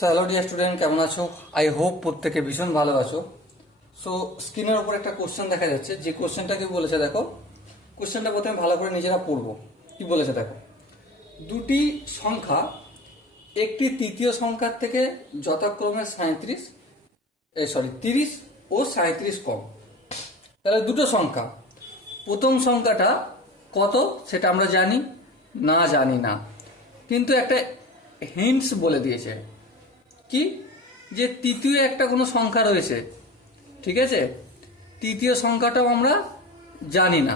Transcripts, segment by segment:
So hello dear student, কেমন আছো? I hope প্রত্যেকে ভীষণ ভালো আছো। সো স্ক্রিনের উপর একটা কোশ্চেন দেখা যাচ্ছে, যে কোশ্চেনটা কি বলেছে দেখো। কোশ্চেনটা প্রথমে ভালো করে নিজেরা পড়বো। কি বলেছে দেখো, দুটি সংখ্যা একটি তৃতীয় সংখ্যার থেকে যথাক্রমে 30 ও 37 কম। তাহলে দুটো সংখ্যা, প্রথম সংখ্যাটা কত সেটা আমরা জানি না, কিন্তু একটা হিন্টস বলে দিয়েছে কি, যে তৃতীয় একটা কোনো সংখ্যা রয়েছে, ঠিক আছে? তৃতীয় সংখ্যাটাও আমরা জানি না।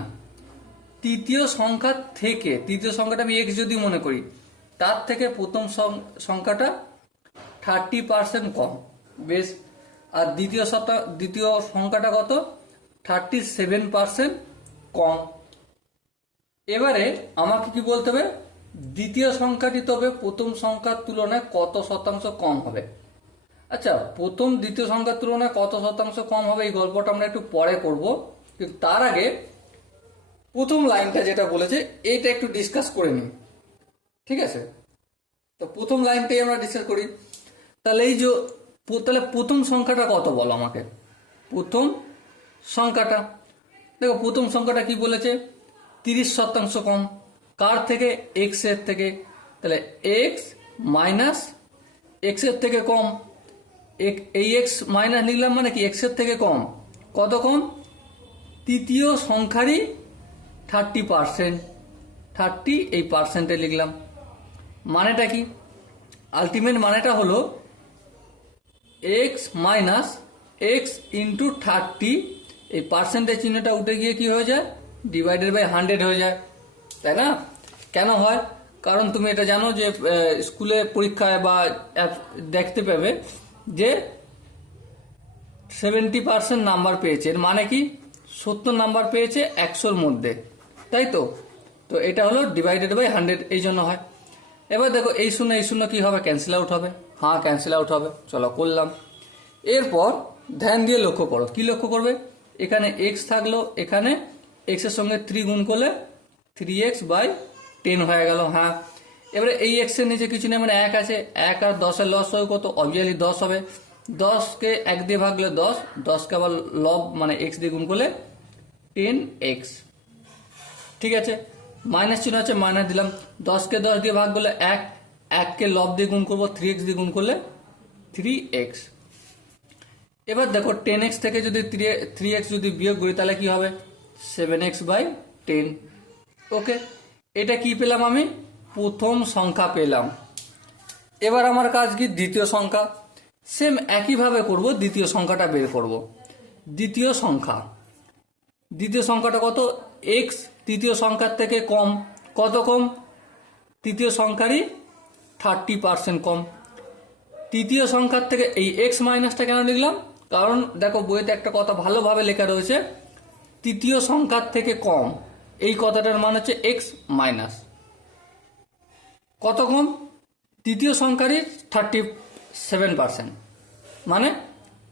তৃতীয় সংখ্যাটা আমি এক্স যদি মনে করি, তার থেকে প্রথম সংখ্যাটা 30% কম, বেশ। আর দ্বিতীয় সংখ্যাটা কত? 37% কম। এবারে আমাকে কি বলতে হবে, দ্বিতীয় সংখ্যাটি তবে প্রথম সংখ্যার তুলনায় কত শতাংশ কম হবে। আচ্ছা, দ্বিতীয় সংখ্যার তুলনায় কত শতাংশ কম হবে এই গল্পটা আমরা একটু পরে করব, কিন্তু তার আগে প্রথম লাইনটা যেটা বলেছে এটা একটু ডিসকাস করে নিই, ঠিক আছে? তো প্রথম লাইনটাই আমরা ডিসকাস করি। তাহলে প্রথম সংখ্যাটা কত বলো আমাকে। প্রথম সংখ্যাটা দেখো, প্রথম সংখ্যাটা কি বলেছে, 30% কম। কার থেকে? এক্স এর থেকে। তাহলে এক্স মাইনাস এক্স এর থেকে কম। এই এক্স মাইনাস লিখলাম মানে কি, এক্স এর থেকে কম। কত কম? তৃতীয় সংখ্যারই 30%। 30 এই পার্সেন্টে লিখলাম। মানেটা কি? আলটিমেট মানেটা হলো এক্স মাইনাস এক্স ইন্টু 30, এই পার্সেন্টেজ চিহ্নটা উঠে গিয়ে কি হয়ে যায়, ডিভাইডেড বাই 100 হয়ে যায়, তাই না? কেন হয়? কারণ তুমি এটা জানো যে স্কুলে পরীক্ষায় বা দেখতে পাবে যে 70% নাম্বার পেয়েছে, এর মানে কি 70 নাম্বার পেয়েছে 100-র মধ্যে, তাই তো? তো এটা হলো ডিভাইডেড বাই 100, এই জন্য হয়। এবার দেখো, এই শূন্য কি হবে, ক্যান্সেল আউট হবে। হ্যাঁ, ক্যান্সেল আউট হবে, চলো করলাম। এরপর ধ্যান দিয়ে লক্ষ্য করো, কি লক্ষ্য করবে, এখানে এক্স থাকলো, এখানে এক্স এর সঙ্গে 3 গুণ করলে 3x/10 হয়ে গেল। হ্যাঁ, এবারে এই এক্স এর নিচে কিছু নেই, মানে 1 আছে। 1 আর 10-এর লস হয় কত? অবভিয়াসলি 10 হবে। 10কে 1 দিয়ে ভাগলে 10, 10কে আবার লব মানে এক্স দিয়ে গুণ করলে 10x, ঠিক আছে? মাইনাস চিহ্ন আছে, মাইনাস দিলাম। 10কে 10 দিয়ে ভাগ করলে 1, 1কে লব দিয়ে গুণ করবো, 3x দিয়ে গুণ করলে 3x। এবার দেখো 10x থেকে যদি 3x যদি বিয়োগ করি তাহলে কি হবে, 7x/10। ওকে, এটা কি পেলাম আমি? প্রথম সংখ্যা পেলাম। এবার আমার কাজ কি, দ্বিতীয় সংখ্যা। সেম একইভাবে করব, দ্বিতীয় সংখ্যাটা বের করব। দ্বিতীয় সংখ্যাটা কত? এক্স তৃতীয় সংখ্যার থেকে কম। কত কম? তৃতীয় সংখ্যারই 30% কম। তৃতীয় সংখ্যার থেকে এই এক্স মাইনাসটা কেন লিখলাম, কারণ দেখো বইতে একটা কথা ভালোভাবে লেখা রয়েছে, তৃতীয় সংখ্যার থেকে কম, এই কথাটার মান হচ্ছে এক্স মাইনাস। কত কম? তৃতীয় সংখ্যারই 37%, মানে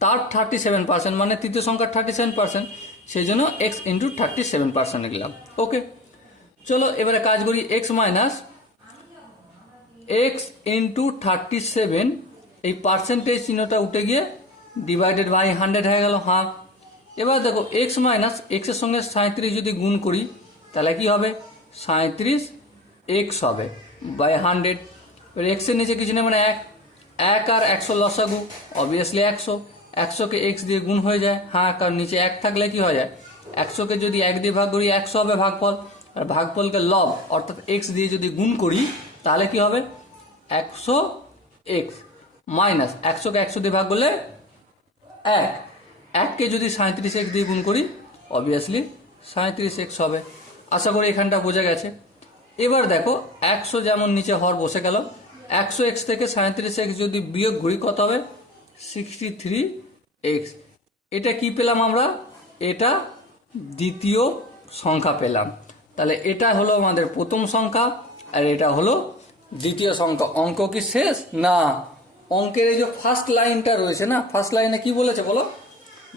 তার 37%, মানে তৃতীয় সংখ্যার 37%, সেই জন্য এক্স ইন্টু 37% লিখলাম। ওকে, চলো এবারে কাজ করি। এক্স মাইনাস এক্স ইন্টু 37, এই পার্সেন্টেজ চিহ্নটা উঠে গিয়ে ডিভাইডেড বাই 100 হয়ে গেল। হ্যাঁ, এবার দেখো এক্স মাইনাস এক্স এর সঙ্গে 37 যদি গুণ করি তাহলে কি হবে, 37x হবে বাই 100। এবার এক্স এর নিচে কিছু নেই, মানে 1 আর 100 লসাগু, অবভিয়াসলি 100। 100কে এক্স দিয়ে গুণ হয়ে যায়। হ্যাঁ, কারণ নিচে 1 থাকলে কি হয়ে যায়, 100কে যদি 1 দিয়ে ভাগ করি 100 হবে ভাগফল, আর ভাগফলকে লব অর্থাৎ এক্স দিয়ে যদি গুণ করি তাহলে কি হবে, 100x মাইনাস 100কে 100 দিয়ে ভাগ করলে 1কে যদি 37x দিয়ে গুণ করি অবভিয়াসলি 37x হবে। আশা করি এখানটা বোঝা গেছে। এবার দেখো 100 যেমন নিচে হর বসে গেল, 100x থেকে 37x যদি বিয়োগ করি কত হবে, 63x। এটা কি পেলাম আমরা, এটা দ্বিতীয় সংখ্যা পেলাম। তাহলে এটা হলো আমাদের প্রথম সংখ্যা, আর এটা হলো দ্বিতীয় সংখ্যা। অঙ্ক কি শেষ? না, অঙ্কের এই যে ফার্স্ট লাইনটা রয়েছে না, ফার্স্ট লাইনে কি বলেছে বলো,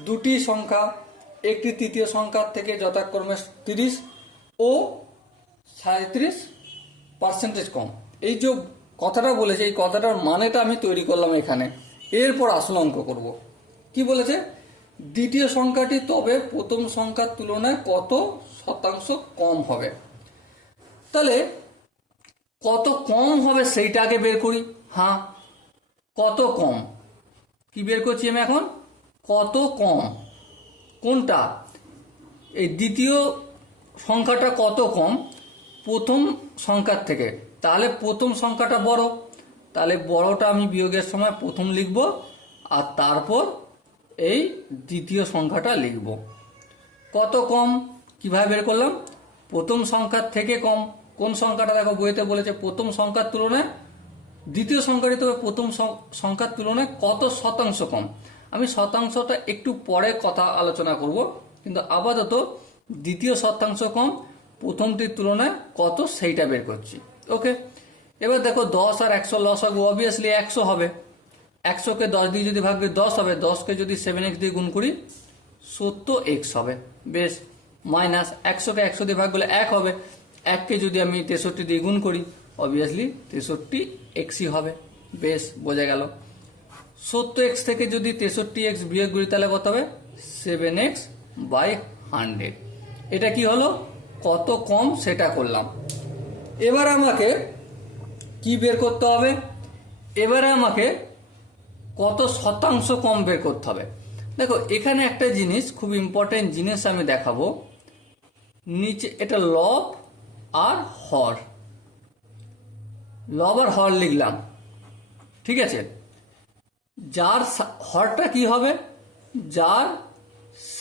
দুটি সংখ্যা একটি তৃতীয় সংখ্যার থেকে যথাক্রমে 30 ও 37% কম। এই যে কথাটা বলেছে, এই কথাটার মানেটা আমি তৈরি করলাম এখানে। এরপর আসল অঙ্ক করব। কি বলেছে? দ্বিতীয় সংখ্যাটি তবে প্রথম সংখ্যার তুলনায় কত শতাংশ কম হবে। তাহলে কত কম হবে সেইটা আগে বের করি। হ্যাঁ, কত কম, কি বের করছি আমি এখন? কত কম কোনটা? এই দ্বিতীয় সংখ্যাটা কত কম প্রথম সংখ্যার থেকে। তাহলে প্রথম সংখ্যাটা বড়, তাহলে বড়টা আমি বিয়োগের সময় প্রথম লিখব, আর তারপর এই দ্বিতীয় সংখ্যাটা লিখব। কত কম কিভাবে বের করলাম? প্রথম সংখ্যার থেকে কম। কোন সংখ্যাটা? দেখো বইতে বলেছে প্রথম সংখ্যার তুলনায় দ্বিতীয় সংখ্যাটি তবে প্রথম সংখ্যার তুলনায় কত শতাংশ কম। আমি শতাংশটা একটু পরে কথা আলোচনা করব, কিন্তু আপাতত দ্বিতীয় শতাংশ কম প্রথমটির তুলনায় কত সেইটা বের করছি। ওকে, এবার দেখো 10 আর 100 লসাগু, অবভিয়াসলি 100 হবে। 100কে 10 দিয়ে যদি ভাগ করি 10 হবে, 10কে যদি 7x দিয়ে গুণ করি 70x হবে। বেশ, মাইনাস 100কে 100 দিয়ে ভাগ করলে 1 হবে, 1কে যদি আমি 63 দিয়ে গুণ করি অবভিয়াসলি 63xই হবে। বেশ, বোঝা গেল। 70x থেকে যদি 63x বিয়োগ করি তাহলে কত হবে? 7x/100। এটা কি হলো? কত কম সেটা করলাম। এবার আমাকে কি বের করতে হবে? এবারে আমাকে কত শতাংশ কম বের করতে হবে। দেখো এখানে একটা জিনিস, খুব ইম্পর্টেন্ট জিনিস আমি দেখাবো। নিচে এটা লব আর হর, লব আর হর লিখলাম, ঠিক আছে। যার হরটা কি হবে? যার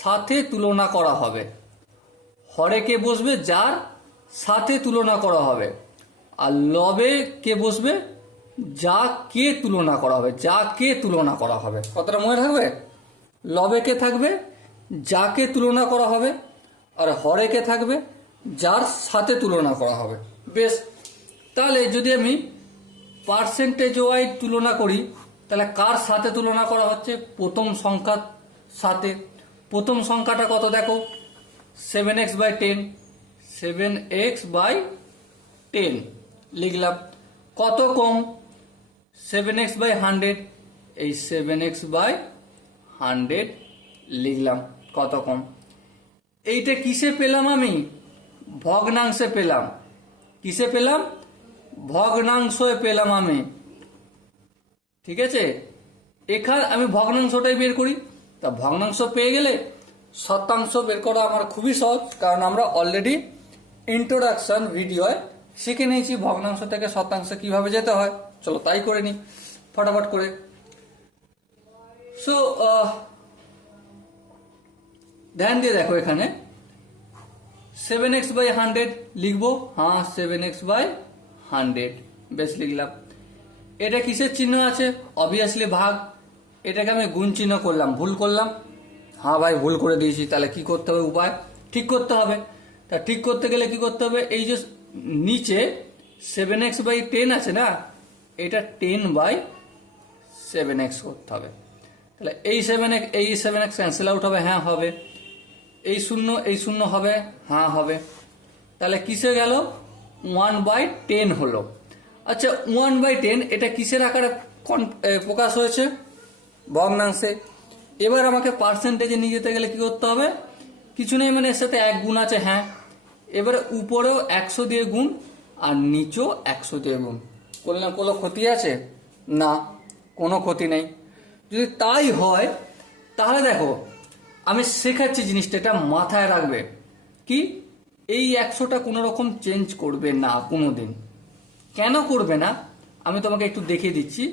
সাথে তুলনা করা হবে। হরে কে বসবে? যার সাথে তুলনা করা হবে। আর লবে কে বসবে? যা কে তুলনা করা হবে, যা কে তুলনা করা হবে। কথাটা মনে থাকবে? লবে কে থাকবে? যাকে তুলনা করা হবে। আর হরে কে থাকবে? যার সাথে তুলনা করা হবে। বেশ, তাহলে যদি আমি পার্সেন্টেজ ওয়াইজ তুলনা করি তাহলে কার সাথে তুলনা করা হচ্ছে? প্রথম সংখ্যার সাথে। প্রথম সংখ্যাটা কত দেখো? 7x/10, 7x/10 লিখলাম। কত কম? 7x/100, এই 7x/100 লিখলাম। কত কম? এইটা কিসে পেলাম আমি? ভগ্নাংশে পেলাম। কিসে পেলাম? ভগ্নাংশে পেলাম আমি, ঠিক আছে। এখানে আমি ভগ্নাংশটাই বের করি। তা ভগ্নাংশ পেয়ে গেলে শতাংশ বের করা আমার খুবই সহজ, কারণ আমরা অলরেডি ইন্ট্রোডাকশন ভিডিওয় শিখে নিয়েছি ভগ্নাংশ থেকে শতাংশে কিভাবে যেতে হয়। চলো তাই করে নি ফটাফট করে। সো ধ্যান দিয়ে দেখো, এখানে 7x/100 লিখবো। হ্যাঁ, 7x/100। বেশ, লিখলাম। এটা কিসের চিহ্ন আছে? অবভিয়াসলি ভাগ। এটাকে আমি গুণ চিহ্ন করলাম, ভুল করলাম। হ্যাঁ ভাই, ভুল করে দিয়েছি। তাহলে কি করতে হবে? উপায় ঠিক করতে হবে। তা ঠিক করতে গেলে কি করতে হবে? এই যে নিচে 7x/10 আছে না, এটা 10/7x করতে হবে। তাহলে এই 7x ক্যান্সেল আউট হবে। হ্যাঁ হবে। এই শূন্য হবে। হ্যাঁ হবে। তাহলে কিসে গেল? 1/10 হলো। আচ্ছা, 1/10 এটা কিসের আকারে প্রকাশ হয়েছে? ভগ্নাংশে। এবার আমাকে পার্সেন্টেজে নিয়ে যেতে গেলে কি করতে হবে? কিছু নেই, মানে এর সাথে 1 গুণ আছে। হ্যাঁ, এবারে উপরেও 100 দিয়ে গুণ আর নিচেও 100 দিয়ে গুণ করলে কোনো ক্ষতি আছে? না, কোনো ক্ষতি নেই। যদি তাই হয় তাহলে দেখো আমি শেখাচ্ছি জিনিসটা, এটা মাথায় রাখবে। কি? এই 100টা কোনো রকম চেঞ্জ করবে না কোনোদিন। কেন করবে না আমি তোমাকে একটু দেখিয়ে দিচ্ছি।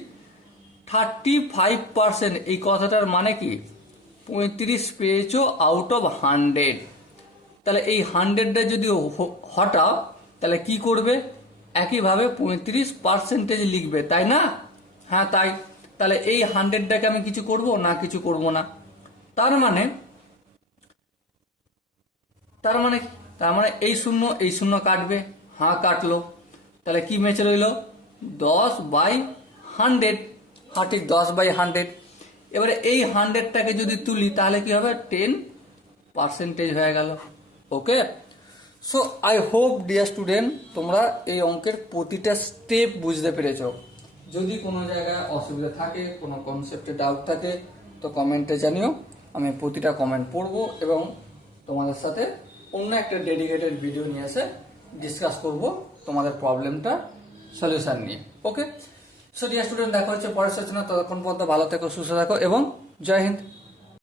35% এই কথাটার মানে কি? 35 পেয়েছো আউট অফ 100। তাহলে এই 100টা যদি হটাও তাহলে কি করবে? একইভাবে 35% লিখবে, তাই না? হ্যাঁ তাই। তাহলে এই 100টাকে আমি কিছু করব না? কিছু করব না। তার মানে এই শূন্য কাটবে। হ্যাঁ কাটলো। তাহলে কি বেঁচে রইল? 10/100। হ্যাঁ ঠিক, 10/100। এবারে এই 100টাকে যদি তুলি তাহলে কি হবে? 10% হয়ে গেল। Okay, so I hope dear student তোমরা এই অঙ্কের প্রতিটা স্টেপ বুঝতে পেরেছো। যদি কোনো জায়গায় অসুবিধা থাকে, কোনো কনসেপ্টে ডাউট থাকে, তো কমেন্টে জানিও। আমি প্রতিটা কমেন্ট পড়বো এবং তোমাদের সাথে অন্য একটা ডেডিকেটেড ভিডিও নিয়ে এসে ডিসকাস করব তোমাদের প্রবলেমটা সলিউশন নিয়ে। ওকে, সো ডিয়ার স্টুডেন্ট দেখা হচ্ছে পরের সেশনে। ততক্ষণ পর্যন্ত ভালো থেকো, সুস্থ থাকো এবং জয় হিন্দ।